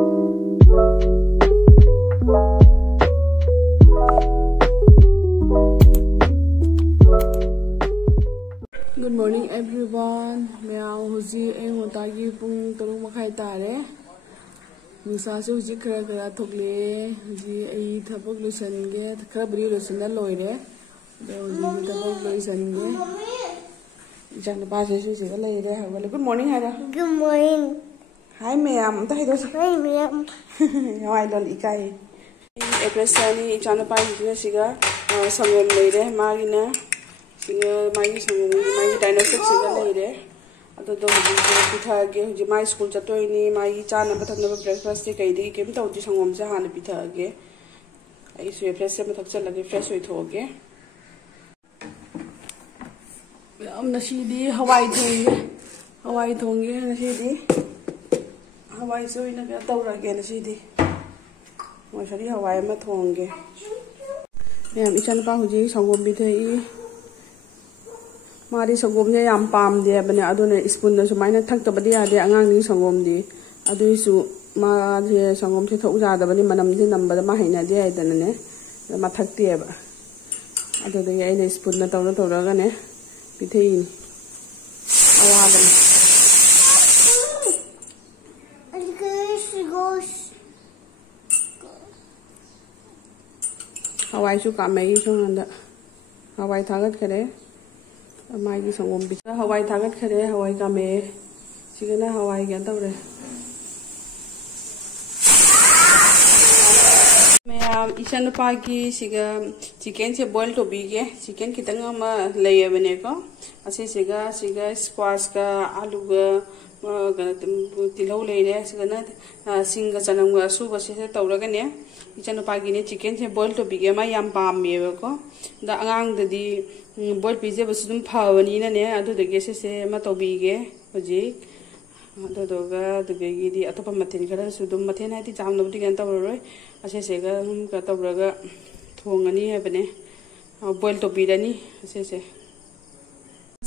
Good morning everyone. Maya huji eng otagi pung tarung makai tare. Nusa se huji kara kara thokle. Huji ai thapok loisange khara bari loisana loire. De huji thapok loisange. Jang ba se su se leire hawale. Good morning hara. Good morning. Hi Maya. Ta hido. Hi Maya. Yawai lol ikai. Epresani chana pa hijina siga sangom leire magina. Siga magi sangom magi dinosaur siga leire. Ado do pitha ge huji mai school chatoi ni magi chana bathak na breakfast te kai de kem tawti sangom se hana pitha ge. Ai su fresh se mathak chala ge fresh hoi thoge. Nasidi hawai thonge nasidi hawai soi na ga tawra ge nasidi Masari hawai ma thonge yam ichan pa huji sangom bi thai mari sangom ne yam pam de bane adone spoon na sumaina thak ta badi ade angang ni sangom di adu su ma je sangom se thok ja da bani manam di number ma haina de ai dana ne ma thak te ba adu de ai ne spoon na tawra ga ne bi thai awa da hawai su ka mai song anda hawai thagat khare mai gi sangom bi hawai thagat khare hawai ka me sigana hawai gan tawre मैं Ishan Pagi सिगा chicken से boil तो बीगे chicken कितना मा ले बने को ऐसे सिगा squash का आलू का तिलौ ले रहे सिगा ना सिंग का चना का सूप ऐसे तौर का ने ईशान पागी ने चिकन से बॉईल तो बीगे मैं यम पाम में को दा अंगांग ददी बॉईल पीजे बस तुम फावनी ना ने अदु दगे से मैं तो बीगे बजी अदोगा दगे अतोप मथेन खरा सुदुम मथेन है चामनबदी गन तौर असेसेगा हम का तौरगा थोंगनी है बने बॉईल तो बीरनी असेसे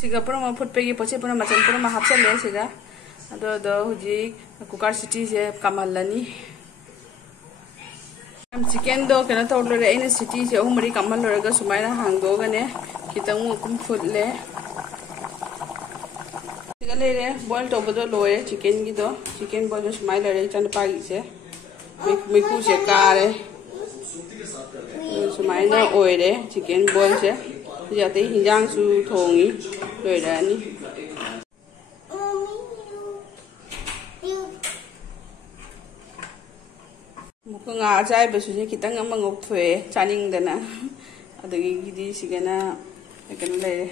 सिगा पुरमा फुटपेगी पछे पुरा मचन पुरा हापचले सिगा अदो हुजी कुकर सिटी से कमलनी चिकन दो केना तौरले एने सिटी से उमरी कमल लरगा सुमाइना हांगदोगने खितंग कुम फुटले सिगा लेरे बॉईल तो बदो लोए चिकन की दो चिकन बॉईल सुमाइ लरे चन पागी से मिकू से कारे सुमाइना ओइरे चिकन बॉईल से जाते हिंजांग सु थोंगी लोइरानी मुखं आचाय बसुजे खितंग अमा ngokthwe chaning dana adagi gidi sigana ekana leire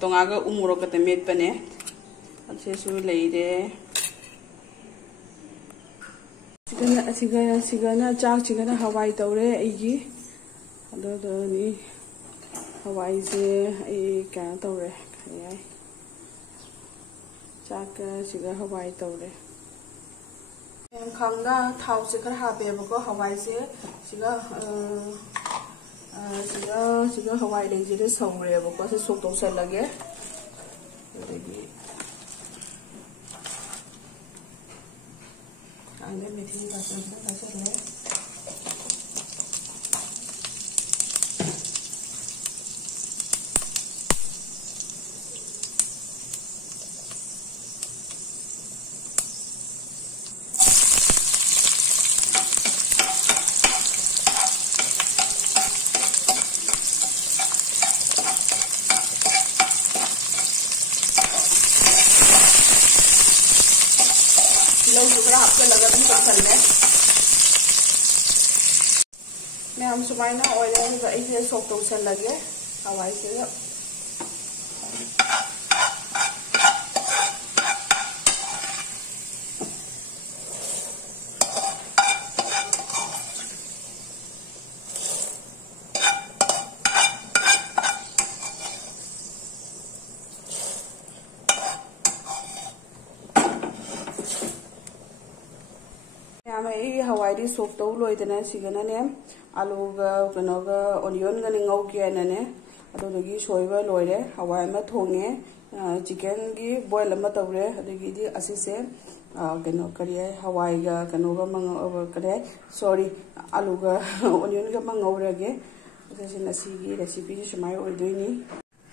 tonga ga umuro ka temet pane ase su leire sigana chak sigana hawai tawre aigi ado ni hawai se ai ka tawre ai chak siga hawai tawre em khangda thau se khar ha be ko hawai se siga hawai le jire songre ko se sok to se lage Anda methi pasal le लगा तुम करने मैं हम सुबह ना oil ऐसे सोक तो उसे लगे हवाई से हवाई सोक तो लोइदना सिगना ने आलू कनोगा ओनियन गनि ngौके नने अदोगी सोइबा लोइरे हवाई मा थोंगे चिकन की बॉईल अमा तौरे अदगी असिसे कनो करी हवाईगा कनोगा करी सॉरी आलूगा ओनियन मंगौरगे असीगी रेसिपी सुमाय ओइदोइनी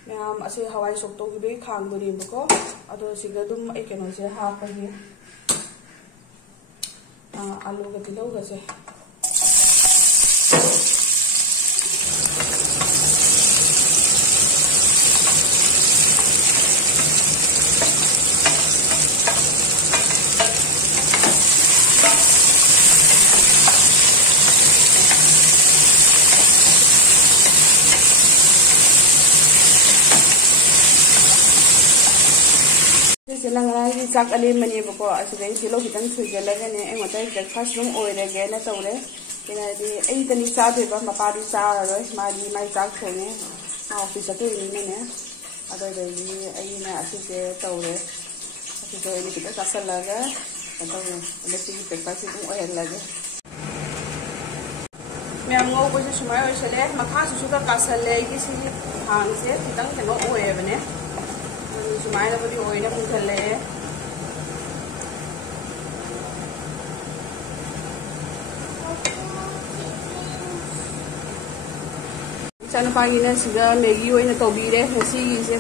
मैम असे हवाई सोक तौगिबे खांगबनीबको अदो सिगा दुम ए कनोसे हापगे आलूगा तिलौगासे चाक अलेमनेबको असिदई तिलो खितंग थुजलगने एमोता ब्रेकफास्ट रूम ओइरगे ना तौरे केनादि एई तनी चादेबा मपादी चाररोय मादी माई चाक थोने ऑफिस अतुइने अदोदगी एइना असिसे तौरे असिदो एनि खिता चासलगा तौरे लेसी ब्रेकफास्ट रूम ओइरलगे मैम ngौबसे सुमाय ओइसले मखासु सुगा कासले कि सिनि हांगसे खितंग कनो ओइबने सुमाय नबदी ओइना पुथले चानुपागिना मैगी तौबीरे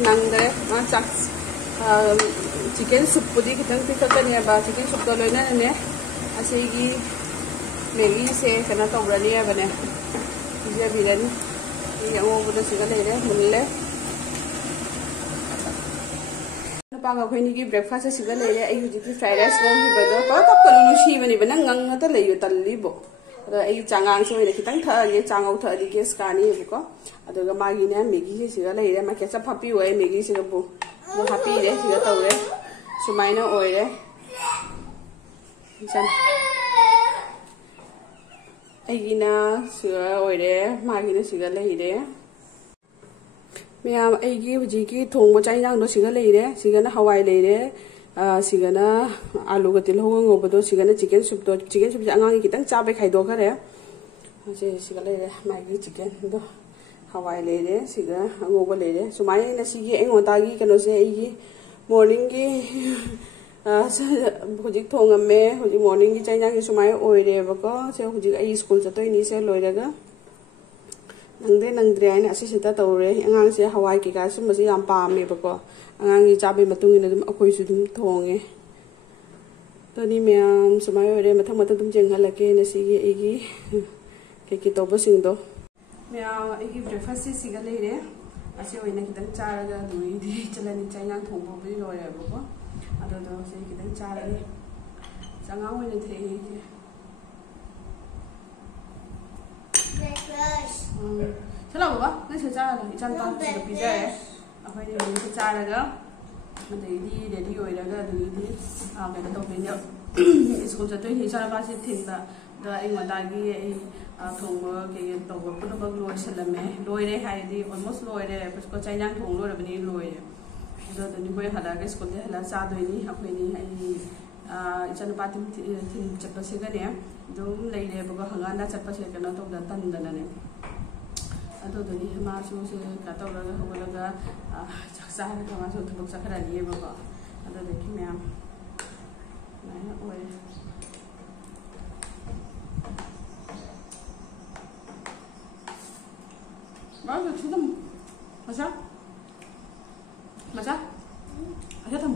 नंगरे चाक चिकन सूपुदी खितंग पिथकनेबा चिकन सूपतो लोइनाने असेगी मैगी से कना तौरनीबने पिजबीरनी अंगोबदा सिगा लेरे मुल्ले नुपागा खोइनिगी ब्रेकफास्ट सिगा लेरे आई हुजिति फ्राइड राइस गोंगिबदो कप लुसीबनीबा नंग ngangata leyo tallibo आई चांगांग से खितंग थगे चांगौ थदी गेस कानीबको अदुगा मागिने मैगी सिगा लेरे मा केचप हापी होय मैगी सिगा बु हापी रे सिगा तौरे सुमाइना ओइरे सन आइगिना सिगा ओइरे मागिने सिगा लेरे मैम आइगी हुजिकी थोंगबो चाइनांगदो सिगा लेरे सिगाना हवाई लेरे सिगना आलू का तिलहौ ngौबदो सिगना चिकन सूप आंगांगी खितंग चाबे खाइदोखरे से सिगा लेरे मागी चिकन दो हवाई लेरे सिगा ngौबा लेरे सुमाय ना सिगी एंगोतागी कनोसे एगी मॉर्निंग की हुजिक थोंगमे हुजिक मॉर्निंग की चाइनांगी सुमाय ओइरेबको से हुजिक आई स्कूल चतोइनी से लोइरगा नंगदे नंगद्रे आइना असिसिता तौरे आंगांग से हवाई केका सुमसे याम पामेबको आंगांगी चाबे मतुंगिना दुम अखोइसु दुम थोंगे तोनी मैम सुमाय ओइरे मथंग मथंग दुम जेंगहलके नसिगी एगी केकी तौबसिंगदो मैम एगी ब्रेकफास्ट से सिगा लेरे असे ओइना खितंग चारगा दुइदि चलनी चाइना थोंबोबि लोइरेबको अदोदो से खितंग चारगे चांगांग ओइना थेगी चलो बाबा नहीं चारा इचान पास पिजाए अखोइने से चारगा मदैदी रेडी ओइरगा दुइदि कनो तौबेने स्कूल चतोइनि चारा पास थिनबा दा एंगोदागी ए थोंबो के तौबो पुनबक लोइसलमे लोइरे हाइदि ऑलमोस्ट लोइरे बसको चाइनांग थोंग लोइरबनि लोइरे अदो दनि बोय हलागे स्कूल दे हला चादोइनि अखोइनि आई इचान पाति थिन चपसेगने दुम लेइरेबको हंगाना चपसे कनो तौदा तंदनने अदोदनि मासु से कातौरगा होगलगा चाक्सारगा मासु थबक चखरानिबको अदोदि मैम नाया ओइ बासु छुदम मसा मसा अच्छा थम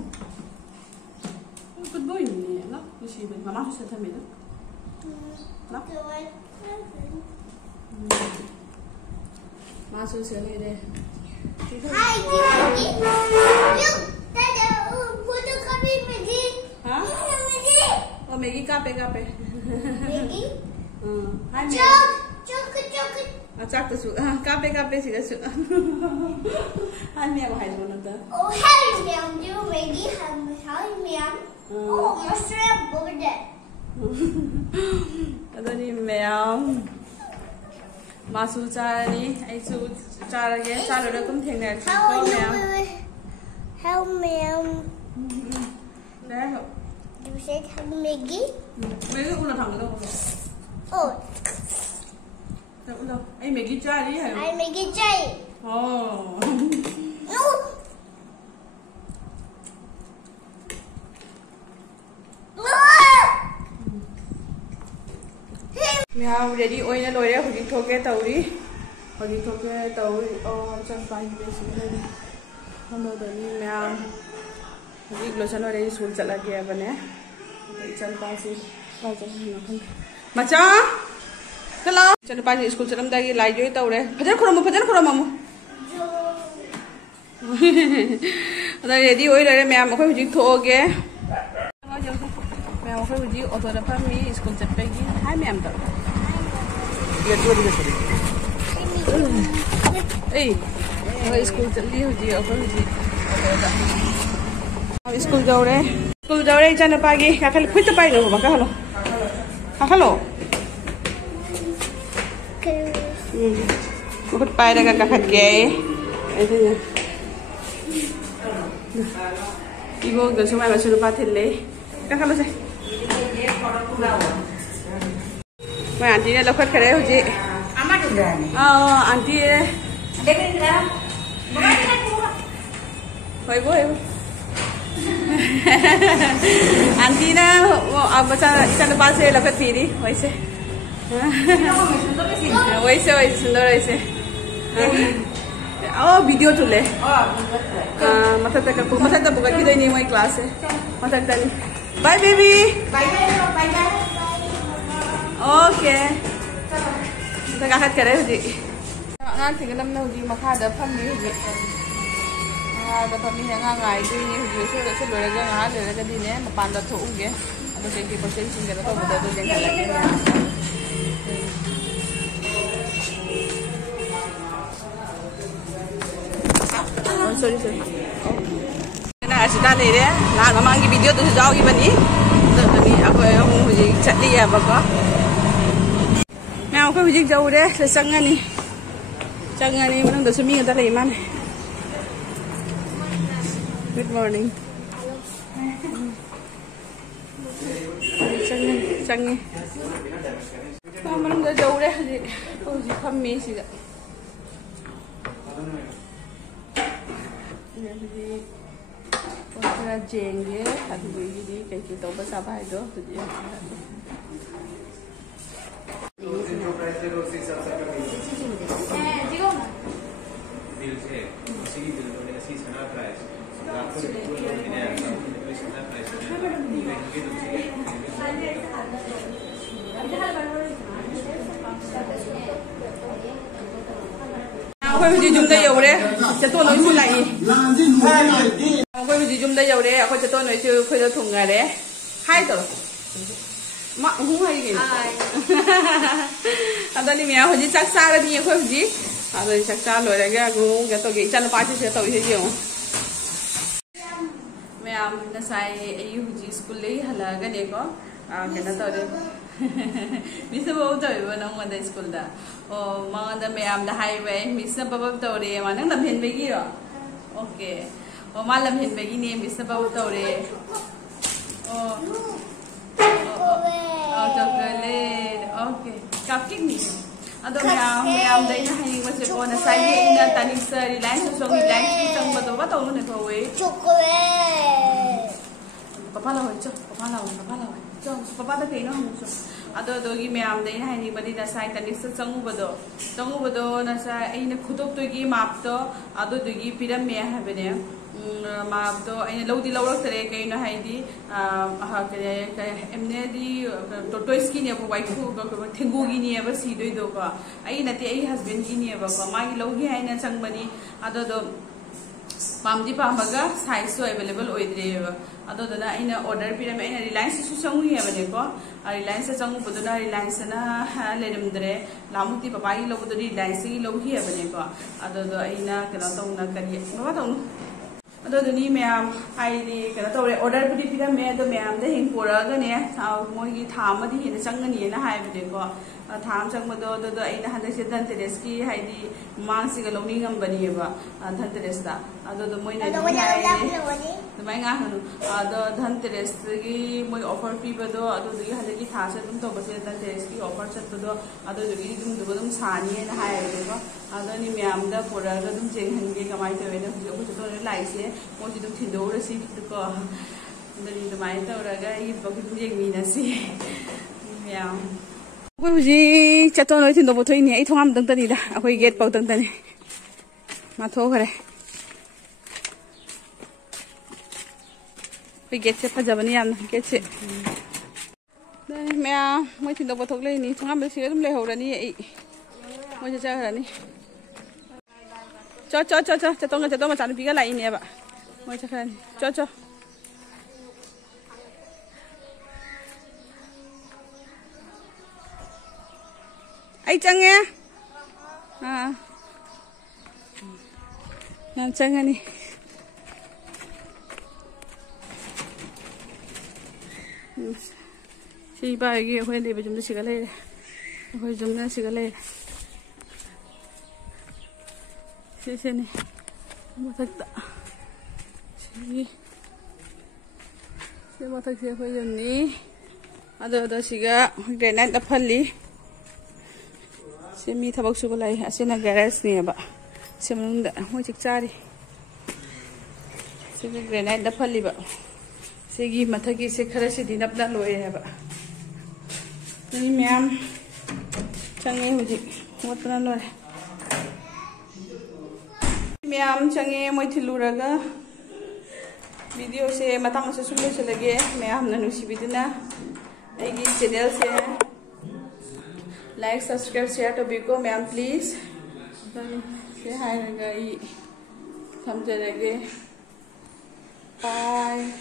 good boy ni ना खुशी बन मामा से थमे ना मासु से ले रे हाय जी यू दादा फोटो कॉपी मैगी हां मैगी ओ मैगी का पे मैगी हां चोक अच्छा तो सु का पे सिगा सु हां मैं वो हाय बोलना था ओ हाय मैम जो मैगी हम हाय मैम ओ मस्टर्ड बर्गर अदनी मैम मासु चारी आइसु चारगे चारोदा तुम थेंना को मैम हाउ मैम ले हो you said have Maggie Maggi उला थांग दो ओ तो उला आई मैगी चारी है आई मैगी चारी ओ नो मैम रेडी ओइना लोरे हुजी थोके तौरी हुजी थोके तौरी ओ चल पाई बेसी ले हनो दनी मैम हुजी लोसन लोरे स्कूल चला गया बने चल पासी पाजन नखन मचा चलो चल पासी स्कूल चलम दागी लाई जोई तौरे फजर खुरम ममु अदा रेडी ओइ लोरे मैम अखोय हुजी थोगे मैम अखोय हुजी ऑटो दा फमी स्कूल चटपेगी हाय मैम तो स्कूल चली स्कूल जाऊरे इचाना पागी काखल खुद पाई लो बाका हलो काखलो खुद पाई रगा काखत के ऐसे इगो गसु माय मसुर पाथिले काखलो से मैं आंटी ने लखत करे हुजी आंटी आंटी ना अब बच्चा इतना पास है लखत थी वैसे वैसे सुंदर वैसे वीडियो तुले मतलब बुका की नहीं वही क्लास है मतलब बाय बेबी ओके तो काखत करे हुजी angan tinggalam na huji makada phammi huji da phammi nga ngai dui ni huji so loraga nga loraga dine mapan da thuge ado 20% singara to boda do jeng halake sorry na asida le re la ngamang gi video tu jao gi bani to ni akoy huji chatli ya bako मैं हुजी जाऊरे चंगनी चंगनी मन मी गई मान good morning चंगे मन जाऊरे हुजी फमी खरा जेंगे कई तब चाब है जुमदा you're चतो नोइसु lie अखोय जुमदा you're अखोय चतो नोइसु खोइदो थुंगारे हाय तो मा हु हाय गे अदनी मिया हुजी चक सारा दी अखोय हुजी अदनी चक सा लोरेगा गु गतो गे चन पाची से तो हे जियो मैम नसाई अयु हुजी स्कूल ले हलागा नेको केना तोरे मिस बहुत तो नंगद स्कूल मंगद मैम हाईवे मिस बब तौरे नंग लम्हेंबगी ओके मा लम्हेंबगी मिस बब तौरे chocolate ओके कपकेक अदो मैम हाइबसे को नसाई तनिक रिलायंस सोंगी रिलायंस चंबदो तौनु ने थोवे chocolate पापा लाओ पापा दा कइनो हमसो अदोगी मैम दे हाइबदी नसाई तनिक चंगुबदो नसा अइना खुदोक्तोगी मापतो अदोगी पिरमे हाबने मापतो अइना लौदी लौरक्तरे कइनो हाइदी एमनेदी टोटोइस की नेबो वाइखु थेंगुगी नेबो सिदोइदो को अइ नते अइ हस्बैंड की नेबो को मागी लौगी हाइना चंगबनी अदोदो पामदी पामगा साइज तो अवेलेबल ओइद्रेबा अदोदना अइना ऑर्डर पिरमे अइना रिलायंस सु चंगु हेबने को रिलायंस चंगु बदना रिलायंस ना लेरमद्रे लामुती पापाई लोबदो रिलायंस की लोही हेबने को अदोदो अइना केना तौना करी बाबा तौनु अदोदनी मैम हाइली केना तौरे ऑर्डर बुदी पिरमे अदो मैम दे हिंपोरागने मोगी थामदी हेना चंगनी ना हाइबने को थाम चंगबदो अदोदो अइना हंदसे धनतेरस की हाइदी मांगसिगा लौनिंगमबनीबा धनतेरस दा अदोदो मोइना दुमाई गाहनु अदो धनतेरस की मोइ ऑफर पीबदो अदोदगी हंदगी थासे दुम तोबसे धनतेरस की ऑफर चतदो अदोदगी दुम दुबदुम सानी ना हाइबेबा अदोनी मैम दा पोरागा दुम जेंहनगे कमाई तवेना हुजो तो लाइसे मोजि दुम थिंदोरसी को दनी दुमाई तोरागा इ बगि दुम जेंगमिनासी ma'am Hujik chaton loi thin do bothoi ni ai thongam dang tani da akoi gate pau dang tani ma tho khare koi gate se phajabani yam gate se dai mea moi thin do bothok lei ni thongam be sire dum le horani ai moi cha kharani cho chaton ma chan pi ga lai ni ba moi cha kharani cho ai chăng nghe làm chăng nghe đi si ba cái khơi đi bây giờ chúng ta xí cái này khơi chúng ta xí cái này xí này một thật tạ xí một thật xí khơi dùng ní đó xí cái cái này đã phân lý Semi tabak suka lai asena garage ni ba semang da mo cari segi grenade da pali ba segi mathagi se khara se dinap da loye ba ni ma'am change huji motna lore ma'am change moi thiluraga video se matang se sule se lage ma'am na nusi bidina ai channel se like, subscribe, share to Biko, ma'am, please. Say hi, guys. Bye.